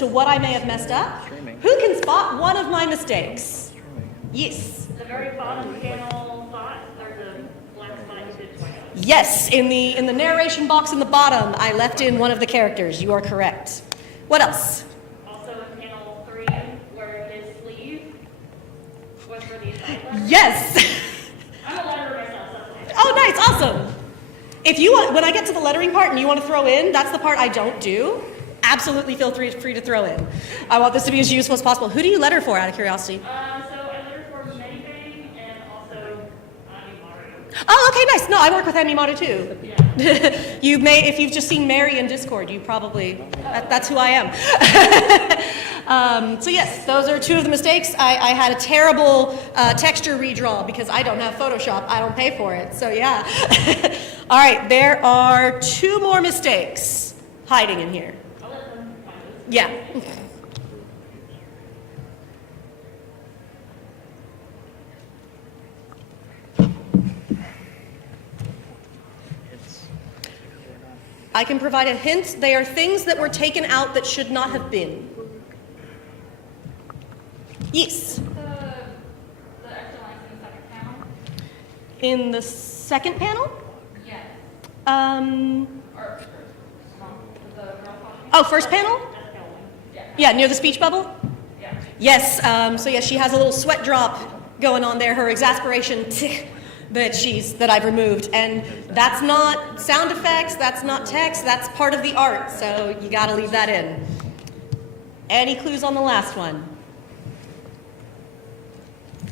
to what I may have messed up. Who can spot one of my mistakes? Yes. The very bottom panel thought, or the black spot you did twice. Yes, in the narration box in the bottom, I left in one of the characters. You are correct. What else? Also in panel 3, where his sleeve was for the aside letter. Yes. I'm a letterer myself, so that's Oh, nice, awesome. If you want, when I get to the lettering part and you want to throw in, that's the part I don't do. Absolutely feel free to throw in. I want this to be as useful as possible. Who do you letter for, out of curiosity? So I letter for Medibang and also Animaru. Oh, okay, nice. No, I work with Animaru too. Yeah. You may, if you've just seen Mary in Discord, you probably, that's who I am. So yes, those are two of the mistakes. I had a terrible texture redraw because I don't have Photoshop. I don't pay for it, so yeah. All right, there are 2 more mistakes hiding in here. I'll let them find this. Yeah. I can provide a hint. They are things that were taken out that should not have been. Yes. The extra lines in the second panel? In the second panel? Yes. Or first. The girl talking? Oh, first panel? Yeah. Yeah, near the speech bubble? Yeah. Yes. So yes, she has a little sweat drop going on there. Her exasperation that I've removed, and that's not sound effects. That's not text. That's part of the art. So you got to leave that in. Any clues on the last one?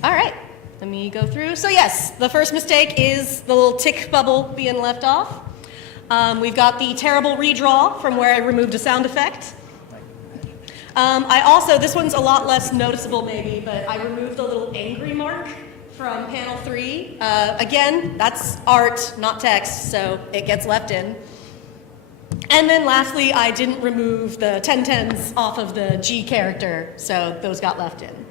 All right, let me go through. So yes, the first mistake is the little tick bubble being left off. We've got the terrible redraw from where I removed a sound effect. I also, this one's a lot less noticeable maybe, but I removed a little angry mark from panel 3. Again, that's art, not text, so it gets left in. And then lastly, I didn't remove the 1010s off of the G character, so those got left in.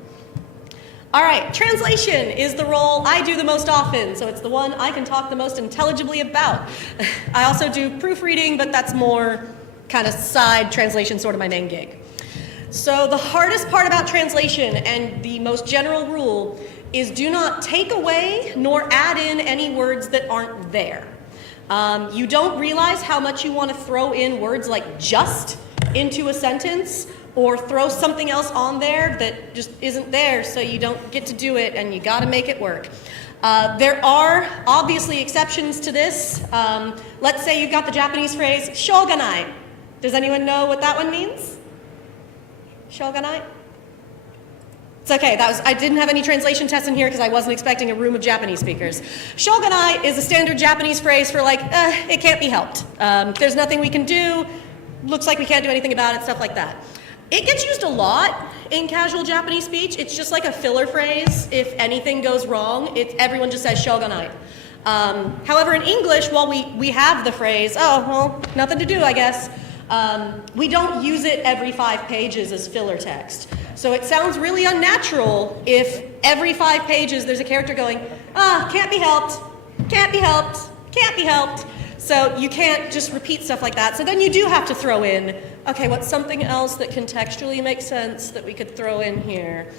All right, translation is the role I do the most often, so it's the one I can talk the most intelligibly about. I also do proofreading, but that's more kind of side translation, sort of my main gig. So the hardest part about translation, and the most general rule, is do not take away nor add in any words that aren't there. You don't realize how much you want to throw in words like just into a sentence, or throw something else on there that just isn't there, so you don't get to do it, and you got to make it work. There are obviously exceptions to this. Let's say you've got the Japanese phrase shoganai. Does anyone know what that one means? Shoganai? It's okay, I didn't have any translation tests in here because I wasn't expecting a room of Japanese speakers. Shoganai is a standard Japanese phrase for like, it can't be helped. There's nothing we can do, looks like we can't do anything about it, stuff like that. It gets used a lot in casual Japanese speech. It's just like a filler phrase. If anything goes wrong, everyone just says shoganai. However, in English, while we have the phrase, oh, well, nothing to do, I guess, we don't use it every 5 pages as filler text. So it sounds really unnatural if every 5 pages there's a character going, can't be helped, can't be helped, can't be helped. So you can't just repeat stuff like that. So then you do have to throw in, okay, what's something else that contextually makes sense that we could throw in here?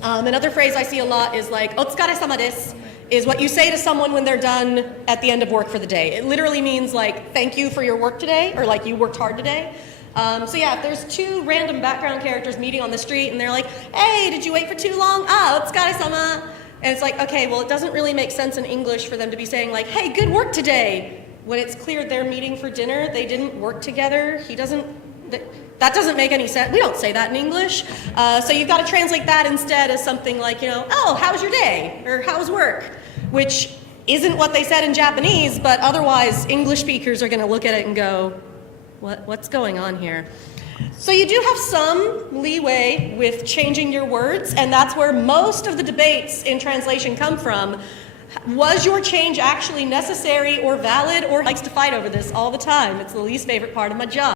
Another phrase I see a lot is like, otsukare-sama desu, is what you say to someone when they're done at the end of work for the day. It literally means like, thank you for your work today, or like you worked hard today. So yeah, if there's 2 random background characters meeting on the street and they're like, hey, did you wait for too long? Otsukare-sama. And it's like, okay, well, it doesn't really make sense in English for them to be saying like, hey, good work today. When it's clear they're meeting for dinner, they didn't work together. That doesn't make any sense. We don't say that in English. So you've got to translate that instead as something like, oh, how was your day? Or how was work? Which isn't what they said in Japanese, but otherwise English speakers are going to look at it and go, what's going on here? So you do have some leeway with changing your words, and that's where most of the debates in translation come from. Was your change actually necessary or valid, or likes to fight over this all the time? It's the least favorite part of my job.